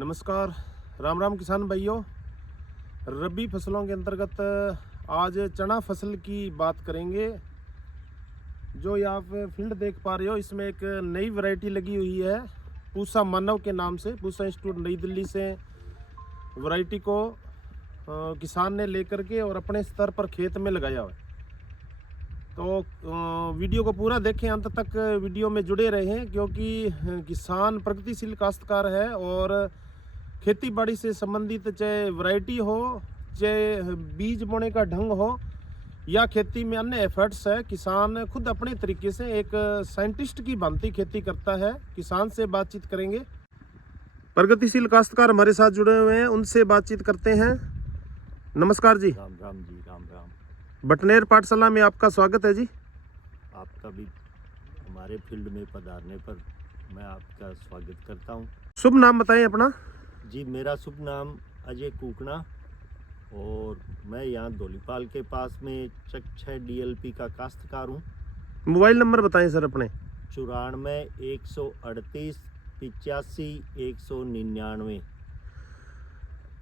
नमस्कार, राम राम किसान भाइयों। रबी फसलों के अंतर्गत आज चना फसल की बात करेंगे। जो ये आप फील्ड देख पा रहे हो, इसमें एक नई वैरायटी लगी हुई है पूसा मानव के नाम से। पूसा इंस्टीट्यूट नई दिल्ली से वैरायटी को किसान ने लेकर के और अपने स्तर पर खेत में लगाया हुआ है। तो वीडियो को पूरा देखें, अंत तक वीडियो में जुड़े रहें, क्योंकि किसान प्रगतिशील काश्तकार है और खेती बाड़ी से संबंधित चाहे वैरायटी हो, चाहे बीज बोने का ढंग हो या खेती में अन्य एफर्ट्स है, किसान खुद अपने तरीके से एक साइंटिस्ट की भांति खेती करता है। किसान से बातचीत करेंगे। प्रगतिशील काश्तकार हमारे साथ जुड़े हुए हैं, उनसे बातचीत करते हैं। नमस्कार जी। राम राम जी, राम राम। बटनेर पाठशाला में आपका स्वागत है जी। आपका भी हमारे फील्ड में पधारने पर मैं आपका स्वागत करता हूं। शुभ नाम बताएं अपना। जी, मेरा शुभ नाम अजय कुकना और मैं यहाँ धोलीपाल के पास में चक 6 DLP का काश्तकार हूँ। मोबाइल नंबर बताएं सर अपने। 94 138 85 199।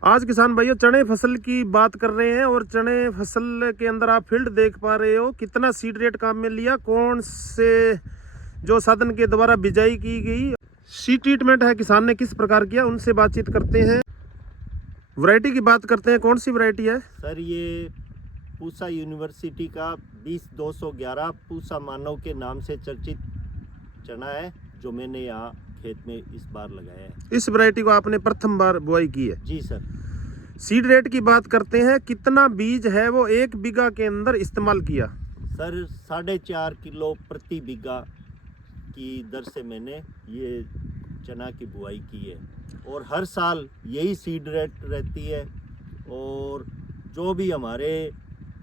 आज किसान भाइयों चने फसल की बात कर रहे हैं और चने फसल के अंदर आप फील्ड देख पा रहे हो। कितना सीड रेट काम में लिया, कौन से जो साधन के द्वारा बिजाई की गई, सीड ट्रीटमेंट है किसान ने किस प्रकार किया, उनसे बातचीत करते हैं। वैरायटी की बात करते हैं, कौन सी वैरायटी है सर? ये पूसा यूनिवर्सिटी का 20211 पूसा मानव के नाम से चर्चित चना है, जो मैंने यहाँ खेत में इस बार लगाया है। इस वैरायटी को आपने प्रथम बार बुआई की है? जी सर। सीड रेट की बात करते हैं, कितना बीज है वो 1 बीघा के अंदर इस्तेमाल किया? सर 4.5 किलो प्रति बीघा की दर से मैंने ये चना की बुआई की है और हर साल यही सीड रेट रहती है। और जो भी हमारे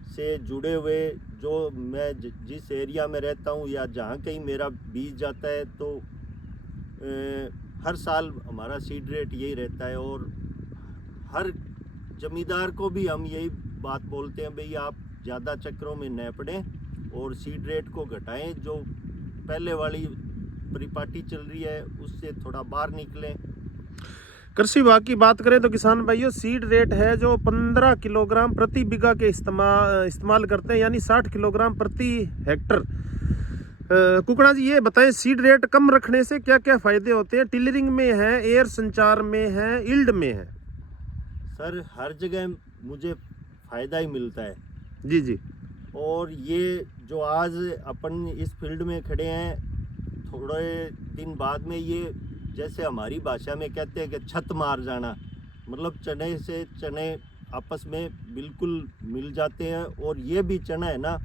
से जुड़े हुए, जो मैं जिस एरिया में रहता हूँ या जहाँ कहीं मेरा बीज जाता है, तो हर साल हमारा सीड रेट यही रहता है। और हर जमींदार को भी हम यही बात बोलते हैं, भाई आप ज़्यादा चक्करों में न पड़ें और सीड रेट को घटाएं। जो पहले वाली परिपाटी चल रही है उससे थोड़ा बाहर निकलें। कृषि विभाग की बात करें तो किसान भाइयों सीड रेट है जो 15 किलोग्राम प्रति बीघा के इस्तेमाल करते हैं, यानी 60 किलोग्राम प्रति हेक्टर। कुकड़ा जी, ये बताएं सीड रेट कम रखने से क्या क्या फायदे होते हैं? टिलरिंग में है, एयर संचार में है, यील्ड में है? सर हर जगह मुझे फ़ायदा ही मिलता है। जी जी। और ये जो आज अपन इस फील्ड में खड़े हैं, थोड़े दिन बाद में ये, जैसे हमारी भाषा में कहते हैं कि छत मार जाना, मतलब चने से चने आपस में बिल्कुल मिल जाते हैं। और ये भी चना है ना,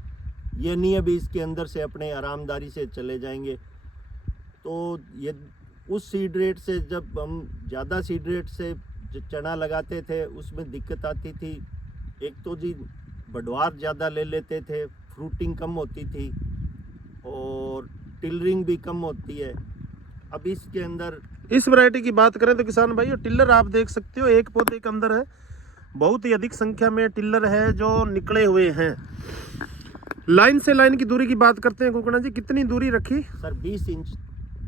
ये नहीं अभी इसके अंदर से अपने आरामदारी से चले जाएंगे। तो ये उस सीड रेट से, जब हम ज़्यादा सीड रेट से जो चना लगाते थे उसमें दिक्कत आती थी। एक तो जी बढ़वार ज़्यादा ले लेते थे, फ्रूटिंग कम होती थी और टिलरिंग भी कम होती है। अब इसके अंदर इस वैरायटी की बात करें तो किसान भाइयों टिल्लर आप देख सकते हो, एक पौधे के अंदर है, बहुत ही अधिक संख्या में टिल्लर है जो निकले हुए हैं। लाइन से लाइन की दूरी की बात करते हैं कुकड़ा जी, कितनी दूरी रखी? सर 20 इंच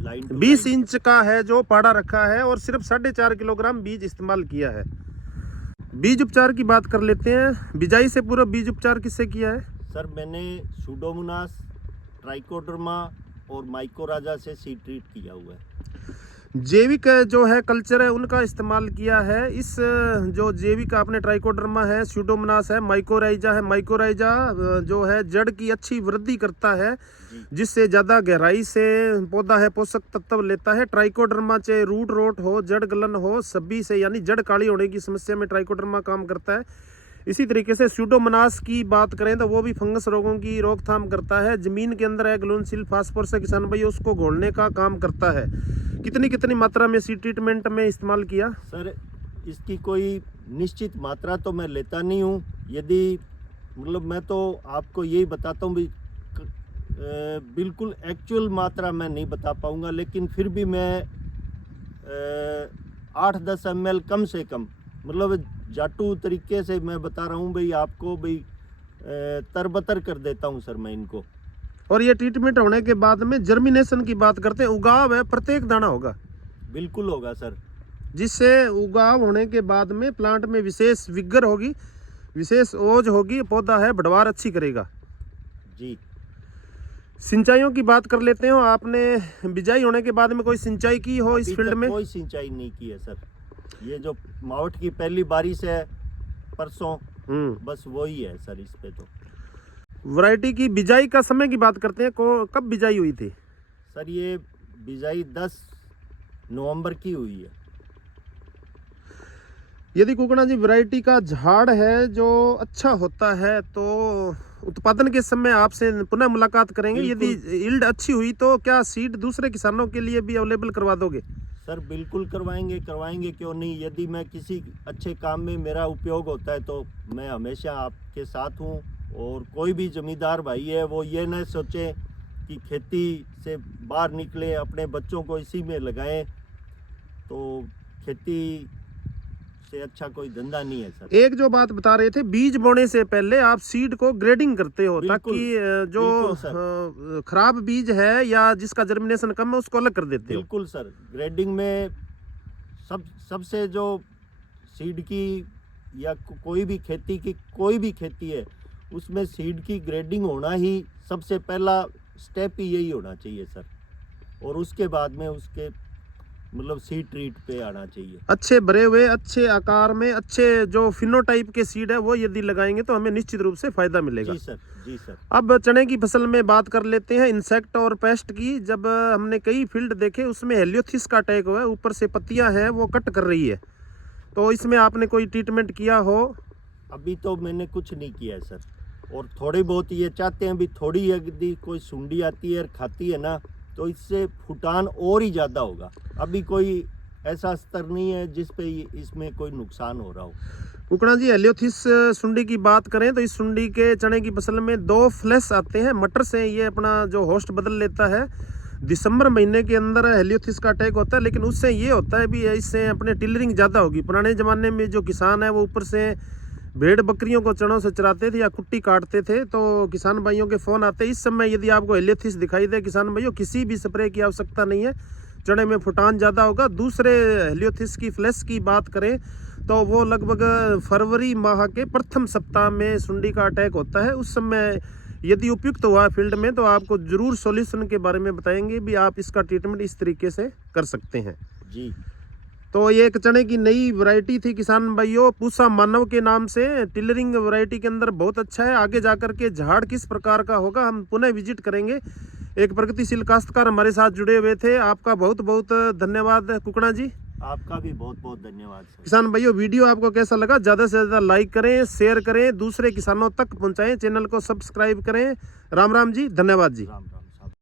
लाइन 20 इंच का है जो पाड़ा रखा है और सिर्फ 4.5 किलोग्राम बीज इस्तेमाल किया है। बीज उपचार की बात कर लेते हैं। बिजाई से पूर्व बीज उपचार किससे किया है? सर मैंने सूडोमोनास, ट्राइकोडर्मा और माइकोराजा से सीड ट्रीट किया हुआ है। जैविक जो है कल्चर है उनका इस्तेमाल किया है। इस जो जैविक आपने ट्राइकोडर्मा है, स्यूडोमोनास है, माइकोराइजा है। माइकोराइजा जो है जड़ की अच्छी वृद्धि करता है, जिससे ज़्यादा गहराई से पौधा है पोषक तत्व लेता है। ट्राइकोडर्मा चाहे रूट रोट हो, जड़ गलन हो, सभी से यानी जड़ काली होने की समस्या में ट्राइकोडर्मा काम करता है। इसी तरीके से स्यूडोमोनास की बात करें तो वो भी फंगस रोगों की रोकथाम करता है। जमीन के अंदर है घुलनशील फास्फोरस है किसान भाई, उसको घोलने का काम करता है। कितनी मात्रा में सीड ट्रीटमेंट में इस्तेमाल किया? सर इसकी कोई निश्चित मात्रा तो मैं लेता नहीं हूँ। यदि मतलब मैं तो आपको यही बताता हूँ, बिल्कुल एक्चुअल मात्रा मैं नहीं बता पाऊँगा, लेकिन फिर भी मैं 8-10 ml कम से कम, मतलब जाटू तरीके से मैं बता रहा हूँ भाई आपको, भाई तरबतर कर देता हूँ सर मैं इनको। और ये ट्रीटमेंट होने के बाद में जर्मिनेशन की बात करते हैं, उगाव है प्रत्येक दाना होगा? बिल्कुल होगा सर। जिससे उगाव होने के बाद में प्लांट में विशेष विगर होगी, विशेष ओज होगी, पौधा है बढ़वार अच्छी करेगा। जी। सिंचाइयों की बात कर लेते हो, आपने बिजाई होने के बाद में कोई सिंचाई की हो इस अभी फील्ड तक में? कोई सिंचाई नहीं की है सर। ये जो मावट की पहली बारिश है परसों, बस वही है सर इस पे। तो वैरायटी की बिजाई का समय की बात करते हैं, कब बिजाई हुई थी? सर ये बिजाई 10 नवंबर की हुई है। यदि कुकड़ा जी वैरायटी का झाड़ है जो अच्छा होता है तो उत्पादन के समय आपसे पुनः मुलाकात करेंगे। यदि यील्ड अच्छी हुई तो क्या सीड दूसरे किसानों के लिए भी अवेलेबल करवा दोगे? सर बिल्कुल करवाएंगे, क्यों नहीं। यदि मैं किसी अच्छे काम में मेरा उपयोग होता है तो मैं हमेशा आपके साथ हूँ। और कोई भी जमींदार भाई है वो ये न सोचे कि खेती से बाहर निकले, अपने बच्चों को इसी में लगाएं, तो खेती से अच्छा कोई धंधा नहीं है सर। एक जो बात बता रहे थे, बीज बोने से पहले आप सीड को ग्रेडिंग करते हो ताकि जो खराब बीज है या जिसका जर्मिनेशन कम है उसको अलग कर देते हो। बिल्कुल सर, ग्रेडिंग में सबसे जो सीड की या कोई भी खेती है उसमें सीड की ग्रेडिंग होना ही सबसे पहला स्टेप ही यही होना चाहिए सर। और उसके बाद में उसके मतलब सीड ट्रीट पे आना चाहिए। अच्छे भरे हुए, अच्छे आकार में, अच्छे जो फिनोटाइप के सीड है वो यदि लगाएंगे तो हमें निश्चित रूप से फायदा मिलेगा। जी सर, जी सर। अब चने की फसल में बात कर लेते हैं इंसेक्ट और पेस्ट की। जब हमने कई फील्ड देखे उसमें हेलियोथिस का अटैक हुआ है, ऊपर से पत्तियां हैं वो कट कर रही है, तो इसमें आपने कोई ट्रीटमेंट किया हो? अभी तो मैंने कुछ नहीं किया है सर। और थोड़ी बहुत ये चाहते हैं, अभी थोड़ी यदि कोई सुंडी आती है और खाती है ना तो इससे फुटान और ही ज़्यादा होगा। अभी कोई ऐसा स्तर नहीं है जिस पे इसमें कोई नुकसान हो रहा हो। कुकड़ा जी हेलियोथिस सुंडी की बात करें तो इस सुंडी के चने की फसल में 2 फ्लैश आते हैं, मटर से ये अपना जो होस्ट बदल लेता है। दिसंबर महीने के अंदर हेलियोथिस का अटैक होता है, लेकिन उससे ये होता है भी इससे अपने टिलरिंग ज़्यादा होगी। पुराने ज़माने में जो किसान है वो ऊपर से भेड़ बकरियों को चनों से चराते थे या कुट्टी काटते थे, तो किसान भाइयों के फ़ोन आते। इस समय यदि आपको हेलियोथिस दिखाई दे किसान भाइयों, किसी भी स्प्रे की आवश्यकता नहीं है, चने में फुटान ज़्यादा होगा। दूसरे हेलियोथिस की फ्लैश की बात करें तो वो लगभग फरवरी माह के प्रथम सप्ताह में सुंडी का अटैक होता है। उस समय यदि उपयुक्त हुआ फील्ड में तो आपको ज़रूर सॉल्यूशन के बारे में बताएंगे भी आप इसका ट्रीटमेंट इस तरीके से कर सकते हैं। जी। तो ये एक चने की नई वैरायटी थी किसान भाइयों, पूसा मानव के नाम से। टिलरिंग वैरायटी के अंदर बहुत अच्छा है। आगे जाकर के झाड़ किस प्रकार का होगा हम पुनः विजिट करेंगे। एक प्रगतिशील काश्तकार हमारे साथ जुड़े हुए थे। आपका बहुत बहुत धन्यवाद कुकड़ा जी। आपका भी बहुत बहुत धन्यवाद सर। किसान भाइयों वीडियो आपको कैसा लगा ज़्यादा से ज़्यादा लाइक करें, शेयर करें, दूसरे किसानों तक पहुँचाएँ, चैनल को सब्सक्राइब करें। राम राम जी, धन्यवाद जी। राम राम।